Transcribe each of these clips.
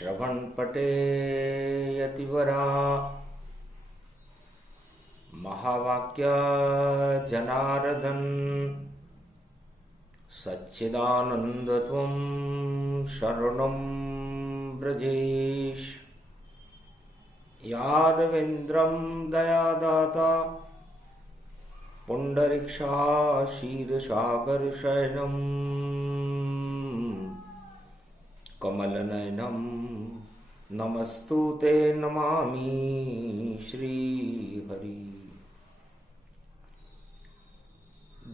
श्रवणपटे यतिवरा महावाक्य जनार्दन सच्चिदानन्दत्वं शरणं ब्रजेश। यादवेन्द्रं दयादाता पुण्डरीक्षाशीर्षागरशयनं कमलनयनं नमस्तुते नमामि श्रीहरि।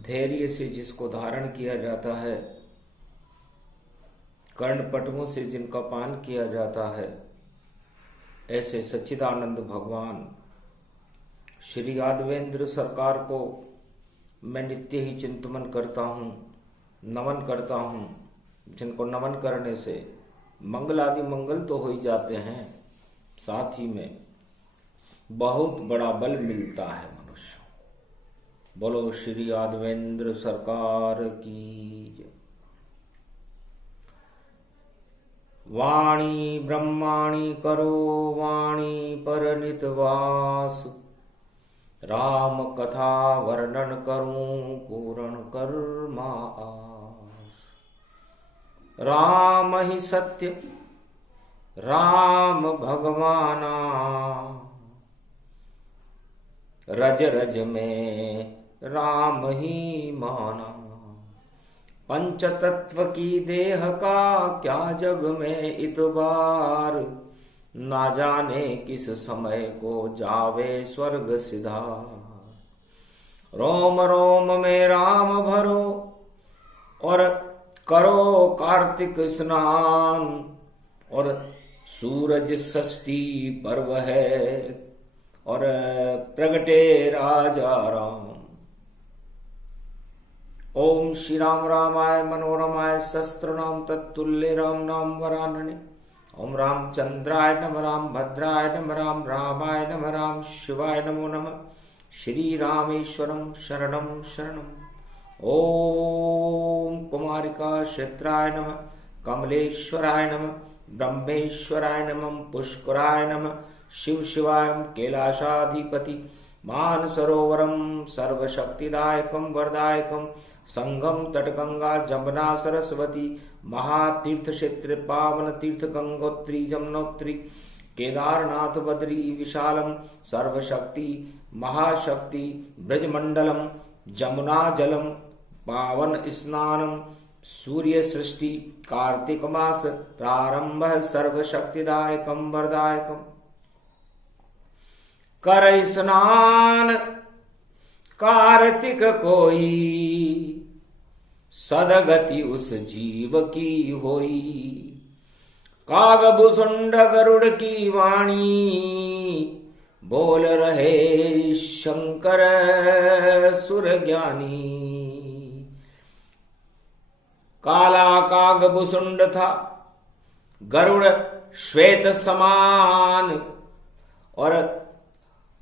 धैर्य से जिसको धारण किया जाता है, कर्णपटुओं से जिनका पान किया जाता है, ऐसे सच्चिदानंद भगवान श्री यादवेंद्र सरकार को मैं नित्य ही चिंतन करता हूँ, नमन करता हूँ, जिनको नमन करने से मंगल आदि मंगल तो हो ही जाते हैं, साथ ही में बहुत बड़ा बल मिलता है मनुष्य। बोलो श्री यादवेंद्र सरकार की जय। वाणी ब्रह्माणी करो वाणी पर नितवास, राम कथा वर्णन करूं पूर्ण कर्मा आस। राम ही सत्य राम भगवाना, रज रज में राम ही माना। पंच तत्व की देह का क्या जग में इतबार, ना जाने किस समय को जावे स्वर्ग सिधार। रोम रोम में राम भरो और करो कार्तिक स्नान, और सूरज षष्ठी पर्व है और प्रगटे राजा राम। ओम श्री राम रामाय मनोरमाय शस्त्रनाम तत्तुल्य राम नाम वरानने। ओम रामचंद्राय नमः राम भद्राय नमः राम रामाय नमः राम शिवाय नमो नमः। श्री रामेश्वरम शरणम शरणम। ओम कुमारिका क्षेत्राय नमः कमलेश्वराय नमः ब्रह्मेश्वराय नमः पुष्कराय नमः। शिव शिवाय कैलाशाधिपति मानसरोवरम सर्वशक्तिदायकम वरदायकम। संगम तट गंगा जमुना सरस्वती, महातीर्थ क्षेत्र पावन तीर्थ गंगोत्री जमुनोत्री। केदारनाथ बद्री विशालम सर्वशक्ति महाशक्ति ब्रजमंडलम। जमुना जलम पावन स्नानम। सूर्य सृष्टि कार्तिक मास प्रारंभ सर्वशक्तिदायकम वरदायकम। कर स्नान कार्तिक कोई, सदगति उस जीव की होई। कागभुसुंड गरुड़ की वाणी, बोल रहे शंकर सुर ज्ञानी। काला कागभुसुंड था गरुड़ श्वेत समान, और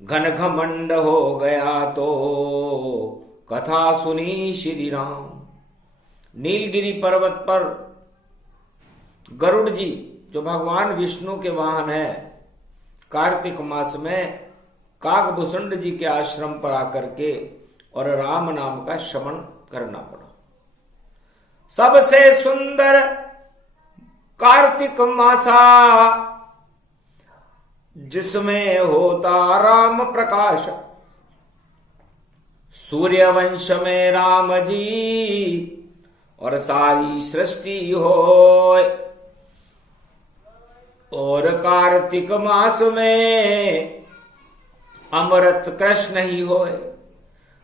घन घमंड हो गया तो कथा सुनी श्री राम। नीलगिरी पर्वत पर गरुड़ जी जो भगवान विष्णु के वाहन है, कार्तिक मास में कागभुसुंड जी के आश्रम पर आकर के और राम नाम का श्रवण करना पड़ा। सबसे सुंदर कार्तिक मासा, जिसमें होता राम प्रकाश। सूर्य वंश में राम जी और सारी सृष्टि होय, और कार्तिक मास में अमृत कृष्ण ही होय।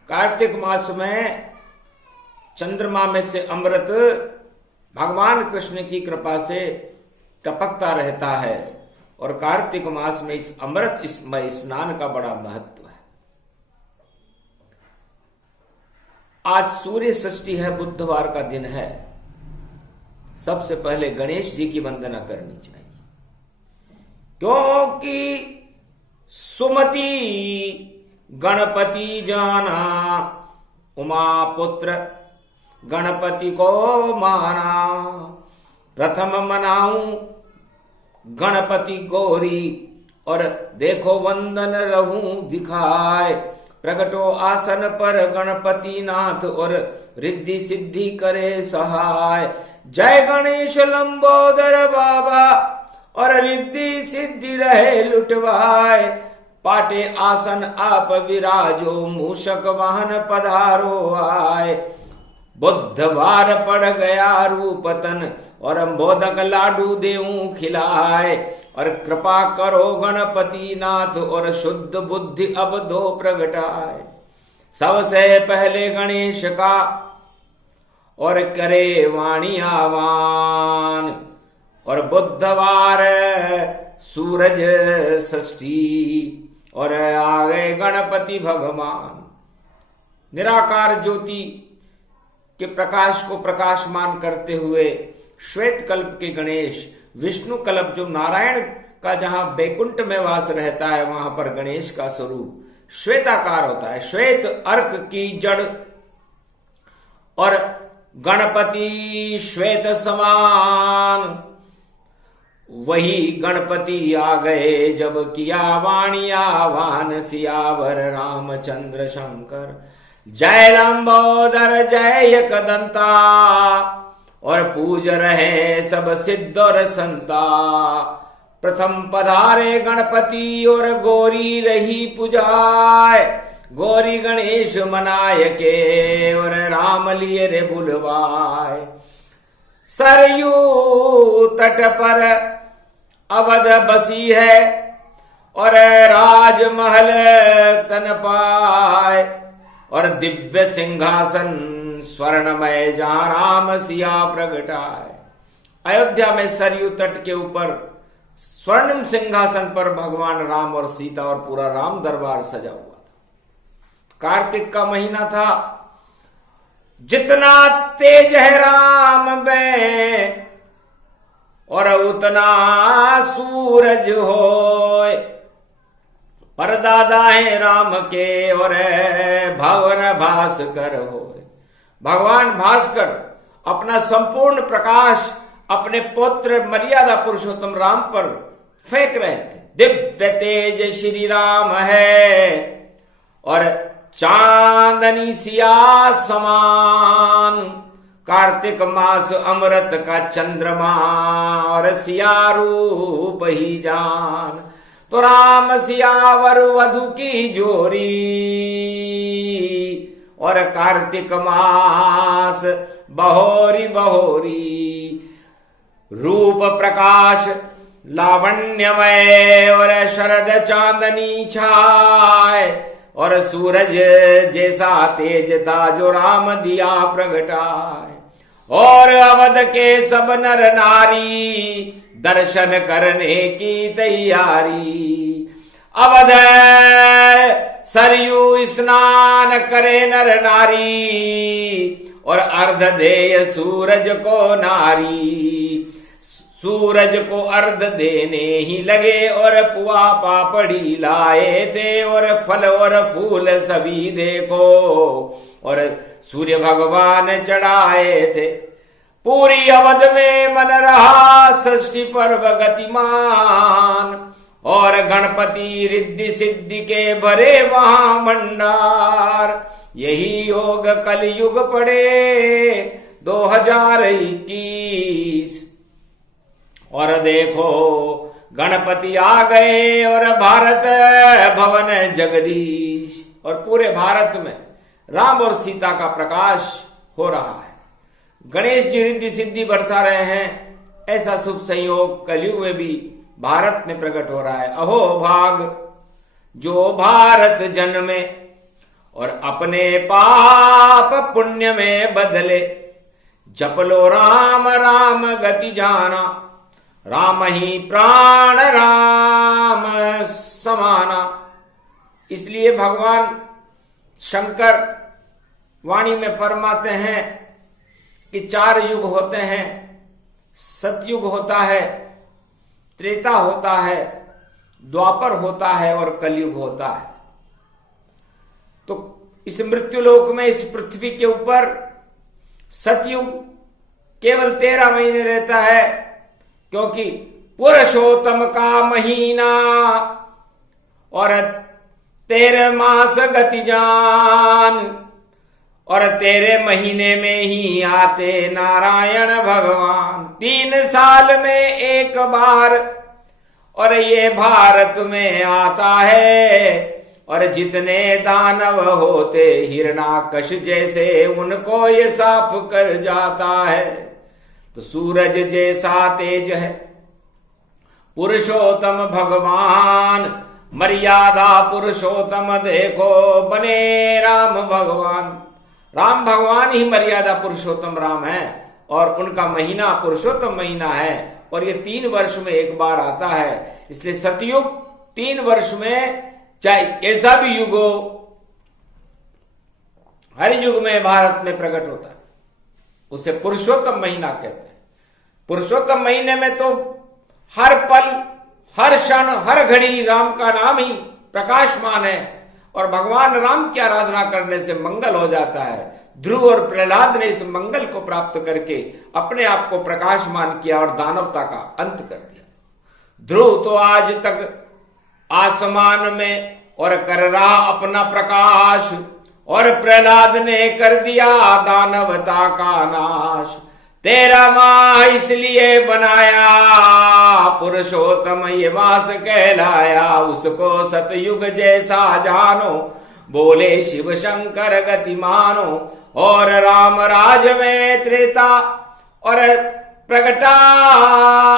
कार्तिक मास में चंद्रमा में से अमृत भगवान कृष्ण की कृपा से टपकता रहता है, और कार्तिक मास में इस अमृत स्नान का बड़ा महत्व है। आज सूर्य षष्ठी है, बुधवार का दिन है। सबसे पहले गणेश जी की वंदना करनी चाहिए, क्योंकि सुमति गणपति जाना, उमा पुत्र गणपति को माना। प्रथम मनाऊं गणपति गौरी और देखो वंदन रहूं दिखाए। प्रगटो आसन पर गणपति नाथ और रिद्धि सिद्धि करे सहाय। जय गणेश लंबोदर बाबा और रिद्धि सिद्धि रहे लुटवाए। पाटे आसन आप विराजो मूषक वाहन पधारो आए। बुधवार पड़ गया रूपतन और मोदक लाडू देऊं खिलाए। और कृपा करो गणपति नाथ और शुद्ध बुद्धि अब दो प्रगटाए। सबसे पहले गणेश का और करे वाणी आवान। और बुधवार सूरज षष्ठी और आ गए गणपति भगवान। निराकार ज्योति के प्रकाश को प्रकाशमान करते हुए श्वेत कल्प के गणेश, विष्णु कल्प जो नारायण का जहां बैकुंठ में वास रहता है वहां पर गणेश का स्वरूप श्वेताकार होता है। श्वेत अर्क की जड़ और गणपति श्वेत समान। वही गणपति आ गए जब किया वाणी आवान। सियावर रामचंद्र शंकर जय लंबोदर जय एकदंता। और पूज रहे सब सिद्ध और संता। प्रथम पधारे गणपति और गौरी रही पुजाए। गौरी गणेश मनाय के और राम लिए रे बुलवाए। सरयू तट पर अवध बसी है और राजमहल तन पाए। और दिव्य सिंहासन स्वर्णमय जहां राम सिया प्रगटाए। अयोध्या में सरयू तट के ऊपर स्वर्णिम सिंहासन पर भगवान राम और सीता और पूरा राम दरबार सजा हुआ था। कार्तिक का महीना था। जितना तेज है राम में और उतना सूरज होए। परदादा है राम के और भवन भास्कर होए। भगवान भास्कर अपना संपूर्ण प्रकाश अपने पुत्र मर्यादा पुरुषोत्तम राम पर फेंक रहे थे। दिव्य तेज श्री राम है और चांदनी सिया समान। कार्तिक मास अमृत का चंद्रमा और सिया रूप ही जान। तो राम सियावर वधु की जोरी और कार्तिक मास बहोरी बहोरी। रूप प्रकाश लावण्यमय और शरद चांदनी छाए। और सूरज जैसा तेज था जो राम दिया प्रगटाए। और अवध के सब नर नारी दर्शन करने की तैयारी। अवध सरयू स्नान करे नर नारी और अर्ध देय सूरज को नारी। सूरज को अर्ध देने ही लगे और पुआ पापड़ी लाए थे और फल और फूल सभी देखो और सूर्य भगवान चढ़ाए थे। पूरी अवध में मन रहा षष्ठी पर्व गतिमान और गणपति रिद्धि सिद्धि के भरे वहां भंडार। यही योग कलयुग पड़े 2021 और देखो गणपति आ गए और भारत भवन जगदीश। और पूरे भारत में राम और सीता का प्रकाश हो रहा है। गणेश जी रिद्धि सिद्धि बरसा रहे हैं। ऐसा शुभ संयोग कलयुग में भी भारत में प्रकट हो रहा है। अहो भाग जो भारत जन्मे और अपने पाप पुण्य में बदले। जप लो राम राम गति जाना, राम ही प्राण राम समाना। इसलिए भगवान शंकर वाणी में फरमाते हैं कि 4 युग होते हैं। सतयुग होता है, त्रेता होता है, द्वापर होता है और कलयुग होता है। तो इस मृत्युलोक में इस पृथ्वी के ऊपर सतयुग केवल 13 महीने रहता है, क्योंकि पुरुषोत्तम का महीना और 13 मास गति जान, और 13 महीने में ही आते नारायण भगवान। 3 साल में एक बार और ये भारत में आता है, और जितने दानव होते हिरणाकश जैसे उनको ये साफ कर जाता है। तो सूरज जैसा तेज है पुरुषोत्तम भगवान, मर्यादा पुरुषोत्तम देखो बने राम भगवान। राम भगवान ही मर्यादा पुरुषोत्तम राम है, और उनका महीना पुरुषोत्तम महीना है, और ये 3 वर्ष में एक बार आता है। इसलिए सतयुग 3 वर्ष में, चाहे ऐसा भी युग हो, हर युग में भारत में प्रकट होता है, उसे पुरुषोत्तम महीना कहते हैं। पुरुषोत्तम महीने में तो हर पल, हर क्षण, हर घड़ी राम का नाम ही प्रकाशमान है, और भगवान राम की आराधना करने से मंगल हो जाता है। ध्रुव और प्रहलाद ने इस मंगल को प्राप्त करके अपने आप को प्रकाशमान किया और दानवता का अंत कर दिया। ध्रुव तो आज तक आसमान में और कर रहा अपना प्रकाश, और प्रहलाद ने कर दिया दानवता का नाश। 13 माह इसलिए बनाया पुरुषोत्तम ये मास कहलाया, उसको सतयुग जैसा जानो बोले शिव शंकर गति मानो। और राम राज में त्रेता और प्रगटा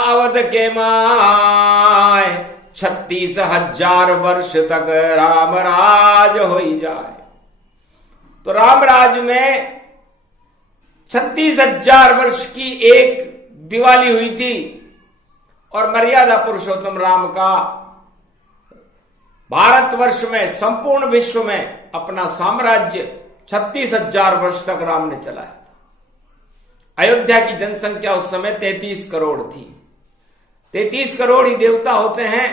अवध के माय, 36,000 वर्ष तक राम राज हो जाए। तो राम राज में 36,000 वर्ष की एक दिवाली हुई थी, और मर्यादा पुरुषोत्तम राम का भारतवर्ष में, संपूर्ण विश्व में अपना साम्राज्य 36,000 वर्ष तक राम ने चलाया। अयोध्या की जनसंख्या उस समय 33 करोड़ थी। 33 करोड़ ही देवता होते हैं।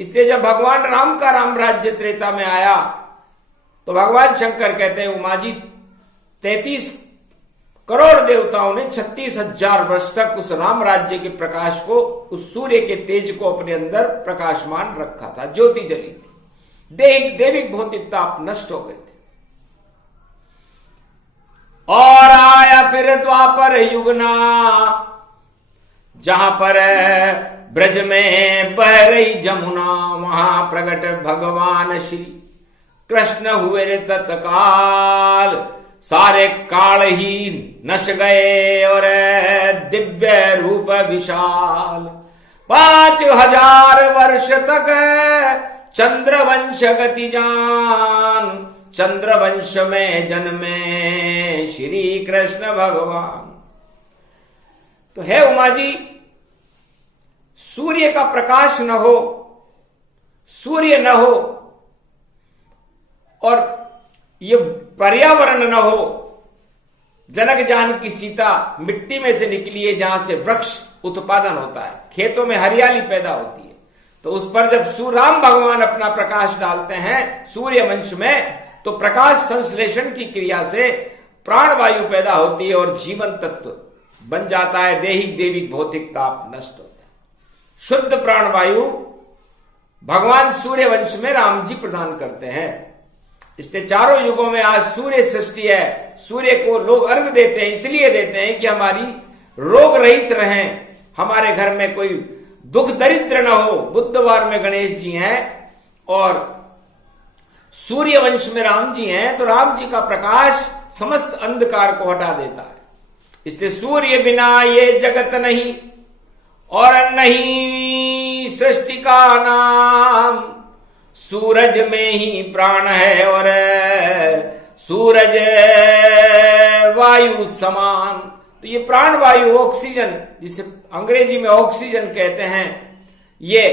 इसलिए जब भगवान राम का राम राज्य त्रेता में आया, तो भगवान शंकर कहते हैं उमा जी, 33 करोड़ देवताओं ने 36,000 वर्ष तक उस राम राज्य के प्रकाश को, उस सूर्य के तेज को अपने अंदर प्रकाशमान रखा था। ज्योति जली थी, दैविक भौतिकता नष्ट हो गए थे। और आया फिर द्वापर युगना, जहां पर ब्रज में बह रही जमुना, वहां प्रकट भगवान श्री कृष्ण हुए तत्काल। सारे काल ही नश गए और दिव्य रूप विशाल। 5,000 वर्ष तक चंद्रवंश गति जान, चंद्रवंश में जन्मे श्री कृष्ण भगवान। तो है उमा जी, सूर्य का प्रकाश न हो, सूर्य न हो, और ये पर्यावरण न हो, जनक जानकी सीता मिट्टी में से निकली है, जहां से वृक्ष उत्पादन होता है, खेतों में हरियाली पैदा होती है। तो उस पर जब राम भगवान अपना प्रकाश डालते हैं सूर्य वंश में, तो प्रकाश संश्लेषण की क्रिया से प्राणवायु पैदा होती है और जीवन तत्व बन जाता है। दैविक भौतिक ताप नष्ट होता है। शुद्ध प्राणवायु भगवान सूर्य वंश में राम जी प्रदान करते हैं। इसलिए चारों युगों में आज सूर्य सृष्टि है। सूर्य को लोग अर्घ देते हैं, इसलिए देते हैं कि हमारी रोग रहित रहें, हमारे घर में कोई दुख दरिद्र न हो। बुधवार में गणेश जी हैं और सूर्य वंश में राम जी हैं, तो राम जी का प्रकाश समस्त अंधकार को हटा देता है। इसलिए सूर्य बिना ये जगत नहीं और नहीं सृष्टि का नाम। सूरज में ही प्राण है और सूरज वायु समान। तो ये प्राण वायु ऑक्सीजन, जिसे अंग्रेजी में ऑक्सीजन कहते हैं, ये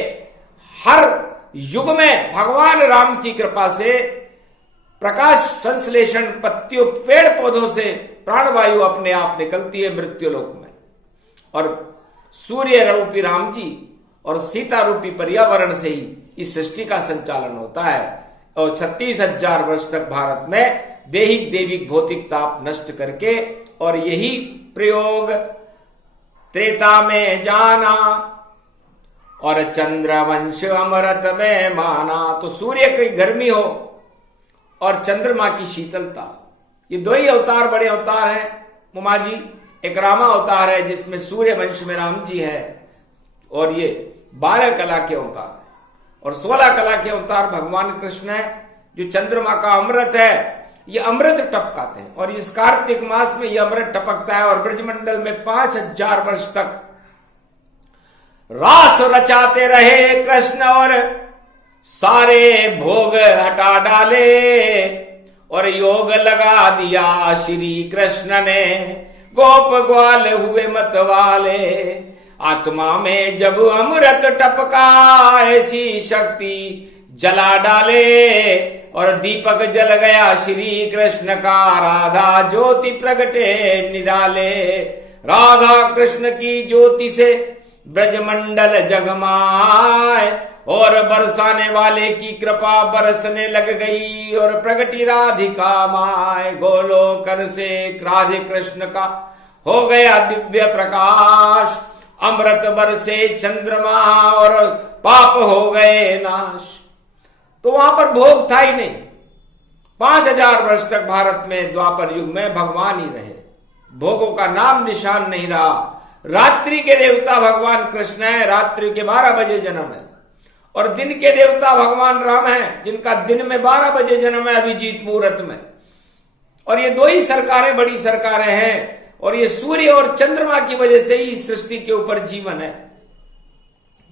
हर युग में भगवान राम की कृपा से प्रकाश संश्लेषण पत्तियों पेड़ पौधों से प्राणवायु अपने आप निकलती है मृत्युलोक में, और सूर्य रूपी राम जी और सीता रूपी पर्यावरण से ही इस सृष्टि का संचालन होता है। और 36,000 वर्ष तक भारत में दैविक भौतिक ताप नष्ट करके, और यही प्रयोग त्रेता में जाना और चंद्रवंश अमृत में माना। तो सूर्य की गर्मी हो और चंद्रमा की शीतलता, ये दो ही अवतार बड़े अवतार हैं उमा जी। एक रामा अवतार है जिसमें सूर्य वंश में राम जी है, और ये 12 कला के अवतार है, और 16 कला के अवतार भगवान कृष्ण है। जो चंद्रमा का अमृत है, ये अमृत टपकाते हैं, और इस कार्तिक मास में ये अमृत टपकता है, और ब्रजमंडल में 5000 वर्ष तक रास रचाते रहे कृष्ण, और सारे भोग हटा डाले, और योग लगा दिया श्री कृष्ण ने। गोप ग्वाल हुए मतवाले, आत्मा में जब अमृत टपका, ऐसी शक्ति जला डाले, और दीपक जल गया श्री कृष्ण का, राधा ज्योति प्रगटे निराले। राधा कृष्ण की ज्योति से ब्रजमंडल जगमाए, और बरसाने वाले की कृपा बरसने लग गई, और प्रगटी राधिका माए। गोलोकन से राधे कृष्ण का हो गया दिव्य प्रकाश, अमृत बरसे चंद्रमा, और पाप हो गए नाश। तो वहां पर भोग था ही नहीं। 5000 वर्ष तक भारत में द्वापर युग में भगवान ही रहे, भोगों का नाम निशान नहीं रहा। रात्रि के देवता भगवान कृष्ण है, रात्रि के 12 बजे जन्म है, और दिन के देवता भगवान राम है, जिनका दिन में 12 बजे जन्म है, अभिजीत मुहूर्त में। और ये दो ही सरकारें बड़ी सरकारें हैं, और ये सूर्य और चंद्रमा की वजह से ही सृष्टि के ऊपर जीवन है।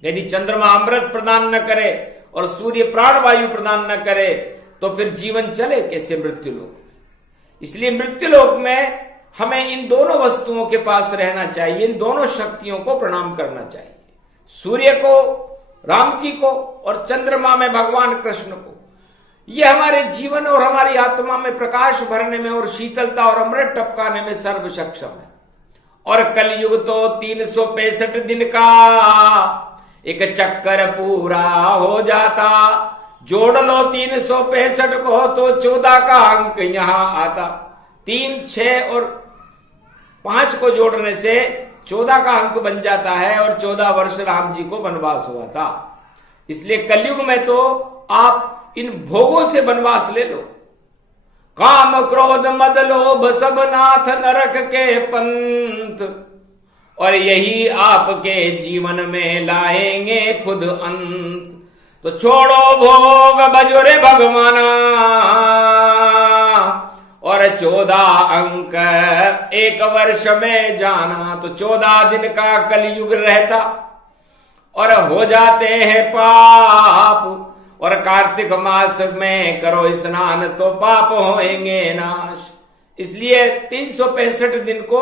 यदि चंद्रमा अमृत प्रदान न करे और सूर्य प्राणवायु प्रदान न करे, तो फिर जीवन चले कैसे मृत्युलोक में। इसलिए मृत्युलोक में हमें इन दोनों वस्तुओं के पास रहना चाहिए, इन दोनों शक्तियों को प्रणाम करना चाहिए, सूर्य को, राम जी को, और चंद्रमा में भगवान कृष्ण को। ये हमारे जीवन और हमारी आत्मा में प्रकाश भरने में, और शीतलता और अमृत टपकाने में सर्व सक्षम है। और कलयुग तो 365 दिन का एक चक्कर पूरा हो जाता, जोड़ लो 365 को तो 14 का अंक यहां आता। 3, 6 और 5 को जोड़ने से 14 का अंक बन जाता है, और 14 वर्ष राम जी को वनवास हुआ था। इसलिए कलयुग में तो आप इन भोगों से वनवास ले लो। काम क्रोध मद लोभ सब नाथ नरक के पंथ, और यही आपके जीवन में लाएंगे खुद अंत। तो छोड़ो भोग भजो रे भगवाना, और 14 अंक 1 वर्ष में जाना। तो 14 दिन का कलयुग रहता, और हो जाते हैं पाप, और कार्तिक मास में करो स्नान तो पाप होएंगे नाश। इसलिए 365 दिन को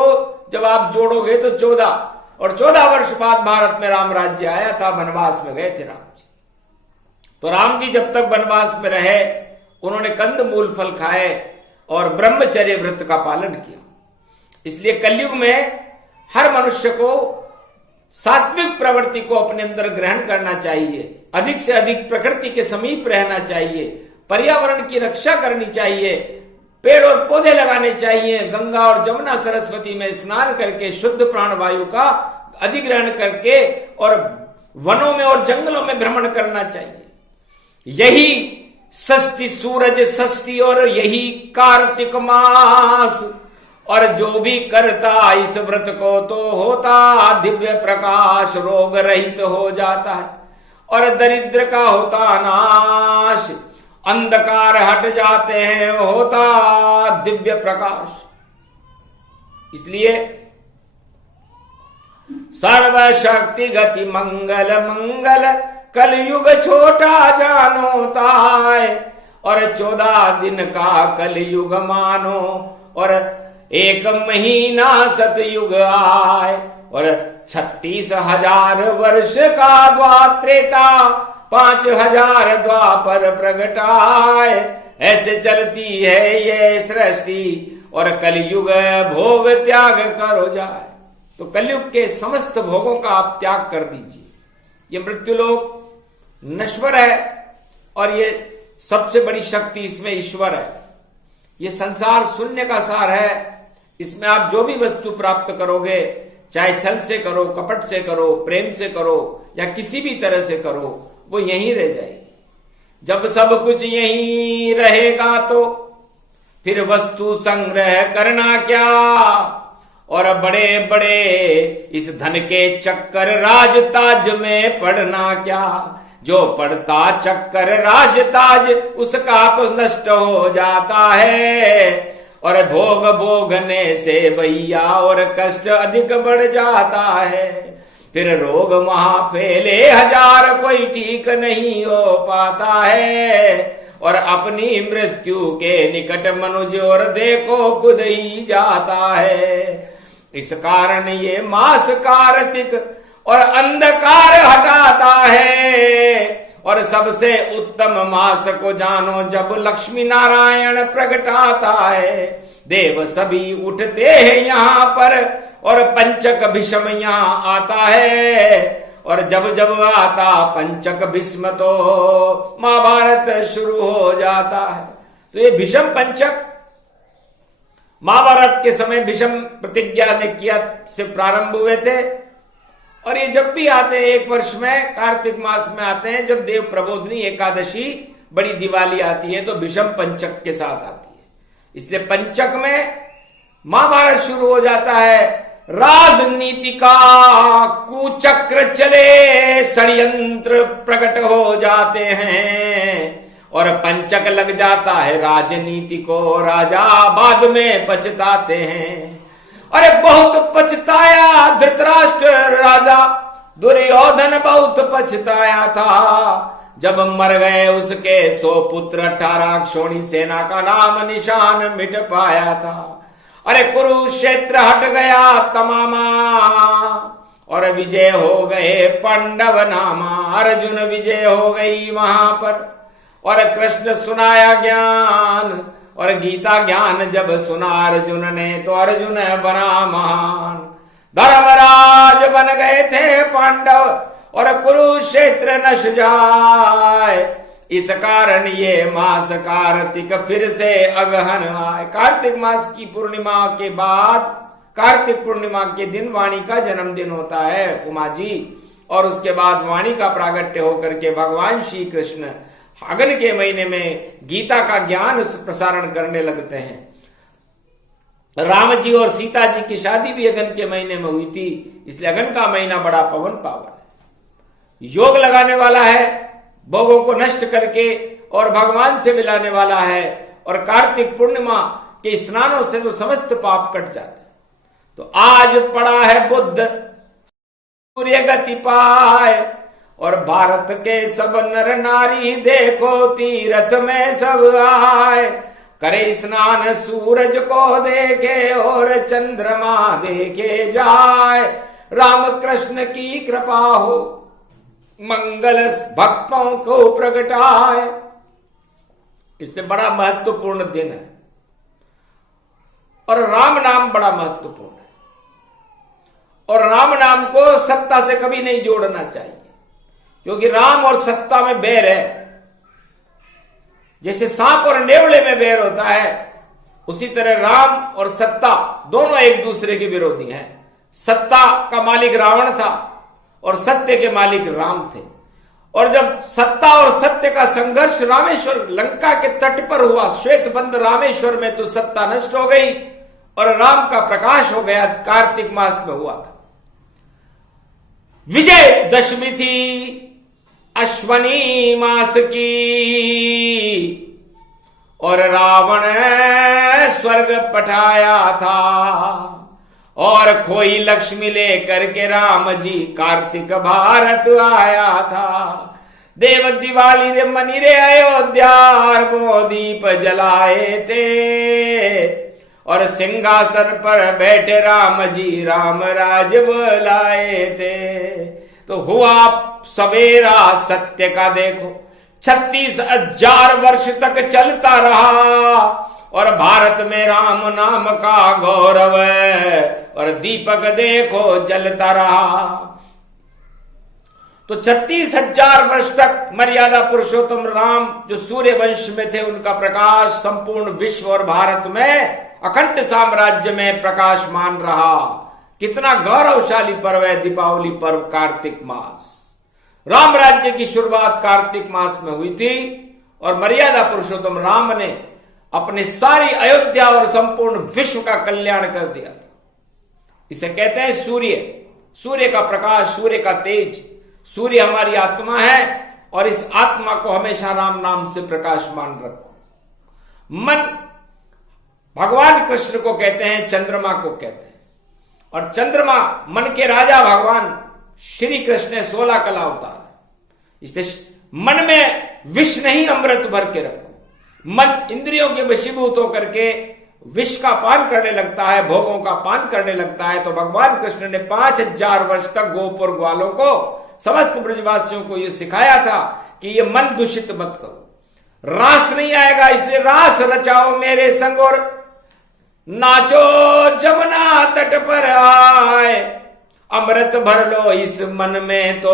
जब आप जोड़ोगे तो 14, और 14 वर्ष बाद भारत में राम राज्य आया था, वनवास में गए थे राम जी। तो राम जी जब तक वनवास में रहे, उन्होंने कंद मूल फल खाए और ब्रह्मचर्य व्रत का पालन किया। इसलिए कलयुग में हर मनुष्य को सात्विक प्रवृत्ति को अपने अंदर ग्रहण करना चाहिए, अधिक से अधिक प्रकृति के समीप रहना चाहिए, पर्यावरण की रक्षा करनी चाहिए, पेड़ और पौधे लगाने चाहिए, गंगा और जमुना सरस्वती में स्नान करके शुद्ध प्राणवायु का अधिग्रहण करके, और वनों में और जंगलों में भ्रमण करना चाहिए। यही षष्ठी सूरज षष्ठी, और यही कार्तिक मास, और जो भी करता इस व्रत को तो होता दिव्य प्रकाश, रोग रहित हो जाता है, और दरिद्र का होता नाश, अंधकार हट जाते हैं, होता दिव्य प्रकाश। इसलिए सर्वशक्ति गति मंगल मंगल, कलयुग छोटा जानोता है, और 14 दिन का कलयुग मानो, और 1 महीना सतयुग आए, और 36,000 वर्ष का द्वात्रेता, 5,000 द्वापर प्रगटाए। ऐसे चलती है ये सृष्टि, और कलयुग भोग त्याग करो जाए। तो कलयुग के समस्त भोगों का आप त्याग कर दीजिए। ये मृत्युलोक नश्वर है, और ये सबसे बड़ी शक्ति इसमें ईश्वर है। ये संसार शून्य का सार है, इसमें आप जो भी वस्तु प्राप्त करोगे, चाहे छल से करो, कपट से करो, प्रेम से करो या किसी भी तरह से करो, वो यहीं रह जाएगी। जब सब कुछ यहीं रहेगा तो फिर वस्तु संग्रह करना क्या, और बड़े बड़े इस धन के चक्कर राजताज में पड़ना क्या। जो पड़ता चक्कर राजताज उसका तो नष्ट हो जाता है, और भोग भोगने से भैया और कष्ट अधिक बढ़ जाता है। फिर रोग वहां फैले हजार, कोई ठीक नहीं हो पाता है, और अपनी मृत्यु के निकट मनुष्य और देखो खुद ही जाता है। इस कारण ये मास कार्तिक और अंधकार हटाता है, और सबसे उत्तम मास को जानो जब लक्ष्मी नारायण प्रगटाता है। देव सभी उठते हैं यहाँ पर, और पंचक भीष्म यहाँ आता है, और जब जब आता पंचक भीष्म तो महाभारत शुरू हो जाता है। तो ये भीष्म पंचक महाभारत के समय भीष्म प्रतिज्ञा ने किया से प्रारंभ हुए थे, और ये जब भी आते हैं एक वर्ष में कार्तिक मास में आते हैं, जब देव प्रबोधनी एकादशी बड़ी दिवाली आती है तो भीष्म पंचक के साथ आती है। इसलिए पंचक में महाभारत शुरू हो जाता है। राजनीति का कुचक्र चले, षड्यंत्र प्रकट हो जाते हैं, और पंचक लग जाता है राजनीति को। राजा बाद में पछताते हैं। अरे बहुत पछताया धृतराष्ट्र राजा, दुर्योधन बहुत पछताया था। जब मर गए उसके 100 पुत्र, 18 क्षोणी सेना का नाम निशान मिट पाया था। अरे कुरुक्षेत्र हट गया तमामा, और विजय हो गए पांडव नामा। अर्जुन विजय हो गई वहां पर, और कृष्ण सुनाया ज्ञान, और गीता ज्ञान जब सुना अर्जुन ने तो अर्जुन बना महान। धर्मराज बन गए थे पांडव, और कुरुक्षेत्र नश जाए। इस कारण ये मास कार्तिक फिर से अगहन आए। कार्तिक मास की पूर्णिमा के बाद कार्तिक पूर्णिमा के दिन वाणी का जन्मदिन होता है उमा जी, और उसके बाद वाणी का प्रागट्य होकर के भगवान श्री कृष्ण अगन के महीने में गीता का ज्ञान प्रसारण करने लगते हैं। राम जी और सीता जी की शादी भी अगन के महीने में हुई थी, इसलिए अगन का महीना बड़ा पवन पावन है, योग लगाने वाला है, भोगों को नष्ट करके और भगवान से मिलाने वाला है। और कार्तिक पूर्णिमा के स्नानों से तो समस्त पाप कट जाते हैं। तो आज पड़ा है बुद्ध सूर्य गति पाए, और भारत के सब नर नारी देखो तीर्थ में सब आए। करे स्नान सूरज को देखे और चंद्रमा देखे जाए। राम कृष्ण की कृपा हो मंगल भक्तों को प्रगटाए। इससे बड़ा महत्वपूर्ण दिन है, और राम नाम बड़ा महत्वपूर्ण है, और राम नाम को सत्ता से कभी नहीं जोड़ना चाहिए, क्योंकि राम और सत्ता में बैर है। जैसे सांप और नेवले में बैर होता है, उसी तरह राम और सत्ता दोनों एक दूसरे के विरोधी हैं। सत्ता का मालिक रावण था और सत्य के मालिक राम थे, और जब सत्ता और सत्य का संघर्ष रामेश्वर लंका के तट पर हुआ, श्वेत बंद रामेश्वर में, तो सत्ता नष्ट हो गई और राम का प्रकाश हो गया। कार्तिक मास में हुआ था। विजय दशमी थी अश्वनी मास की, और रावण स्वर्ग पठाया था, और खोई लक्ष्मी लेकर के राम जी कार्तिक भारत आया था। देव दिवाली रे मनी रे अयोध्या, वो दीप जलाए थे, और सिंहासन पर बैठे राम जी राम राज बुलाए थे। तो हुआ सवेरा सत्य का देखो, 36,000 वर्ष तक चलता रहा, और भारत में राम नाम का गौरव है, और दीपक देखो जलता रहा। तो 36,000 वर्ष तक मर्यादा पुरुषोत्तम राम जो सूर्य वंश में थे, उनका प्रकाश संपूर्ण विश्व और भारत में अखंड साम्राज्य में प्रकाशमान रहा। कितना गौरवशाली पर्व है दीपावली पर्व, कार्तिक मास। राम राज्य की शुरुआत कार्तिक मास में हुई थी और मर्यादा पुरुषोत्तम राम ने अपने सारी अयोध्या और संपूर्ण विश्व का कल्याण कर दिया था। इसे कहते हैं सूर्य, सूर्य का प्रकाश, सूर्य का तेज। सूर्य हमारी आत्मा है और इस आत्मा को हमेशा राम नाम से प्रकाशमान रखो। मन भगवान कृष्ण को कहते हैं, चंद्रमा को कहते हैं, और चंद्रमा मन के राजा भगवान श्री कृष्ण ने 16 कला अवतार है। इसलिए मन में विष नहीं, अमृत भर के रखो। मन इंद्रियों के वशीभूत होकर के विष का पान करने लगता है, भोगों का पान करने लगता है। तो भगवान कृष्ण ने 5000 वर्ष तक गोप और ग्वालों को, समस्त ब्रजवासियों को यह सिखाया था कि ये मन दूषित मत करो। रास नहीं आएगा, इसलिए रास रचाओ मेरे संग और नाचो जमुना तट पर आए। अमृत भर लो इस मन में तो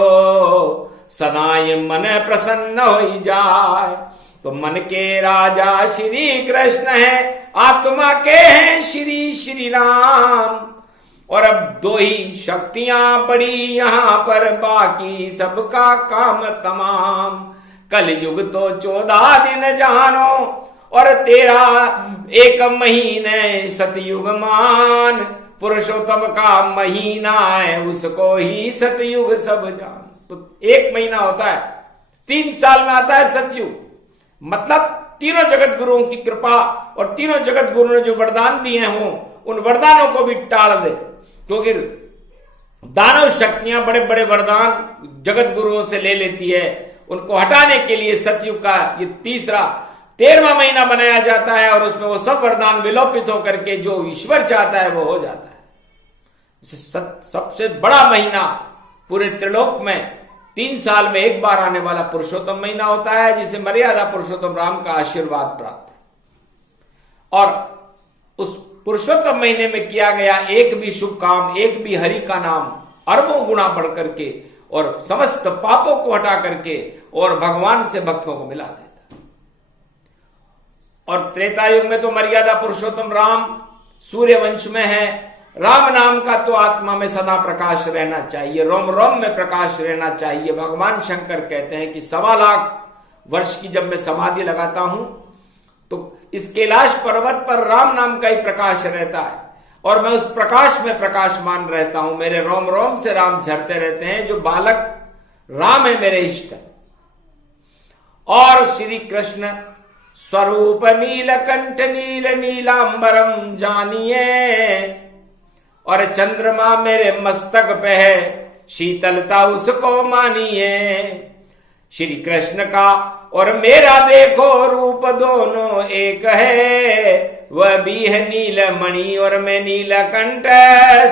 सदा ये मन प्रसन्न हो जाए। तो मन के राजा श्री कृष्ण है, आत्मा के हैं श्री श्री राम। और अब 2 ही शक्तियां बड़ी यहां पर, बाकी सबका काम तमाम। कल युग तो 14 दिन जानो और 13 महीने सतयुग मान। पुरुषोत्तम का महीना है, उसको ही सतयुग सब जान। तो 1 महीना होता है, 3 साल में आता है सतयुग। मतलब तीनों जगत गुरुओं की कृपा और तीनों जगत गुरुओं ने जो वरदान दिए हों, उन वरदानों को भी टाल दे। क्योंकि दानव शक्तियां बड़े बड़े वरदान जगत गुरुओं से ले लेती है, उनको हटाने के लिए सतयुग का ये 13वां महीना बनाया जाता है और उसमें वो सब वरदान विलोपित होकर के जो ईश्वर चाहता है वो हो जाता है। सबसे बड़ा महीना पूरे त्रिलोक में 3 साल में एक बार आने वाला पुरुषोत्तम महीना होता है, जिसे मर्यादा पुरुषोत्तम राम का आशीर्वाद प्राप्त है। और उस पुरुषोत्तम महीने में किया गया एक भी शुभ काम, एक भी हरि का नाम अरबों गुना बढ़ करके और समस्त पापों को हटा करके और भगवान से भक्तों को मिला देता। और त्रेता युग में तो मर्यादा पुरुषोत्तम राम सूर्य वंश में है। राम नाम का तो आत्मा में सदा प्रकाश रहना चाहिए, रोम रोम में प्रकाश रहना चाहिए। भगवान शंकर कहते हैं कि 1.25 लाख वर्ष की जब मैं समाधि लगाता हूं तो इस कैलाश पर्वत पर राम नाम का ही प्रकाश रहता है और मैं उस प्रकाश में प्रकाशमान रहता हूं। मेरे रोम रोम से राम झरते रहते हैं। जो बालक राम है मेरे इष्ट। और श्री कृष्ण स्वरूप नीलकंठ नील नीलांबरम जानिए। और चंद्रमा मेरे मस्तक पे है, शीतलता उसको मानिए। श्री कृष्ण का और मेरा देखो रूप दोनों एक है, वह भी है नीलमणि और मैं नीलकंठ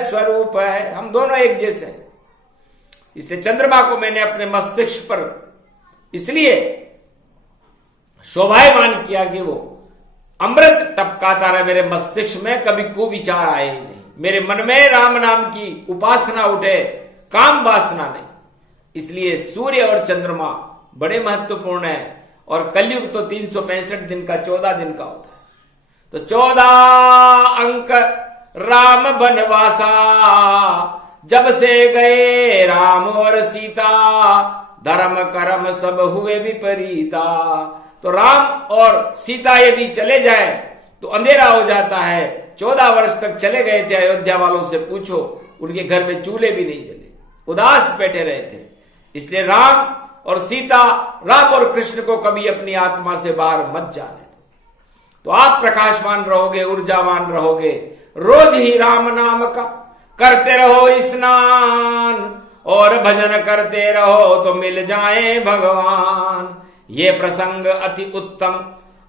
स्वरूप है। हम दोनों एक जैसे हैं। इसलिए चंद्रमा को मैंने अपने मस्तिष्क पर इसलिए शोभायमान किया कि वो अमृत टपकाता रहे मेरे मस्तिष्क में, कभी कुविचार आए नहीं। मेरे मन में राम नाम की उपासना उठे, काम वासना नहीं। इसलिए सूर्य और चंद्रमा बड़े महत्वपूर्ण है। और कलयुग तो 365 दिन का 14 दिन का होता है। तो 14 अंक राम बनवासा, जब से गए राम और सीता, धर्म कर्म सब हुए विपरीता। तो राम और सीता यदि चले जाएं तो अंधेरा हो जाता है। 14 वर्ष तक चले गए थे, अयोध्या वालों से पूछो, उनके घर में चूल्हे भी नहीं जले, उदास बैठे रहे थे। इसलिए राम और सीता, राम और कृष्ण को कभी अपनी आत्मा से बाहर मत जाने दो। तो आप प्रकाशवान रहोगे, ऊर्जावान रहोगे। रोज ही राम नाम का करते रहो स्नान और भजन करते रहो तो मिल जाए भगवान। ये प्रसंग अति उत्तम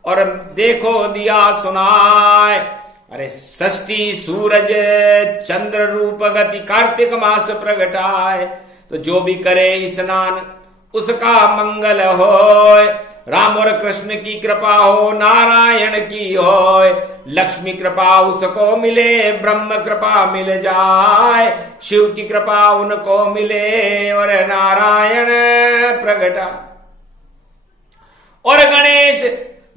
और देखो दिया सुनाए। अरे षष्ठी सूरज चंद्र रूप गति कार्तिक मास प्रगटाए। तो जो भी करे स्नान उसका मंगल होय। राम और कृष्ण की कृपा हो, नारायण की होय। लक्ष्मी कृपा उसको मिले, ब्रह्म कृपा मिल जाए। शिव की कृपा उनको मिले और नारायण प्रगटा। और गणेश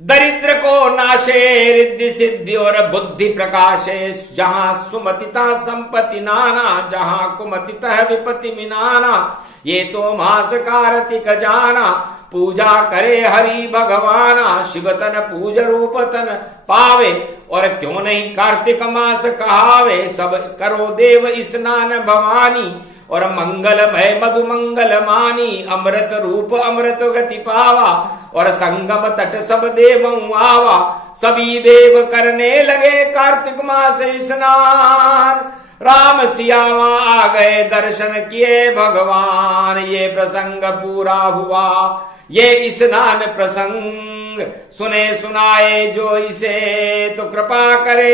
दरिद्र को नाशे रिद्धि सिद्धि और बुद्धि प्रकाशे, जहां सुमतिता संपत्ति नाना, जहां कुमतितः विपत्ति मिनाना, ये तो मास कारतिक जाना, पूजा करे हरि भगवाना, शिवतन पूज रूपतन पावे, और क्यों नहीं कार्तिक मास कहावे, सब करो देव स्नान भवानी, और मंगलमय मधु मंगल मानी, अमृत रूप अमृत गति पावा, और संगम तट सब देव आवा, सभी देव करने लगे कार्तिक मास स्नान, राम सियावा आ गए दर्शन किए भगवान, ये प्रसंग पूरा हुआ, ये स्नान प्रसंग, सुने सुनाए जो इसे, तो कृपा करे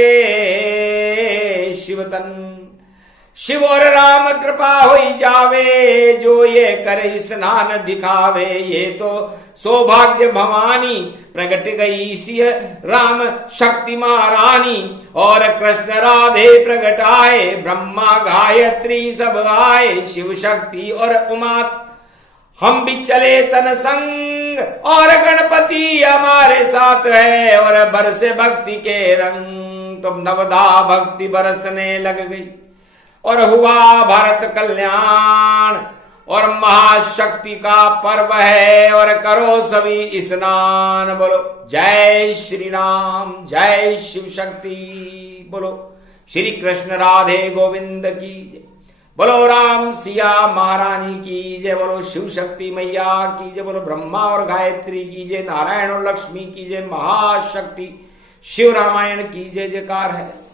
शिवतन, शिव और राम कृपा होई जावे, जो ये करे स्नान दिखावे, ये तो सौभाग्य भवानी, प्रगट गई सिय राम शक्ति महारानी, और कृष्ण राधे प्रगट आए, ब्रह्मा गायत्री सब आए, शिव शक्ति और उमा हम भी चले तन संग, और गणपति हमारे साथ है, और बरसे भक्ति के रंग, तुम नवदा भक्ति बरसने लग गई, और हुआ भारत कल्याण, और महाशक्ति का पर्व है, और करो सभी स्नान, बोलो जय श्री राम, जय शिव शक्ति, बोलो श्री कृष्ण राधे गोविंद की जय, बोलो राम सिया महारानी की जय, बोलो शिव शक्ति मैया की जय, बोलो ब्रह्मा और गायत्री की जय, नारायण और लक्ष्मी की जय, महाशक्ति शिव रामायण की जय जयकार है।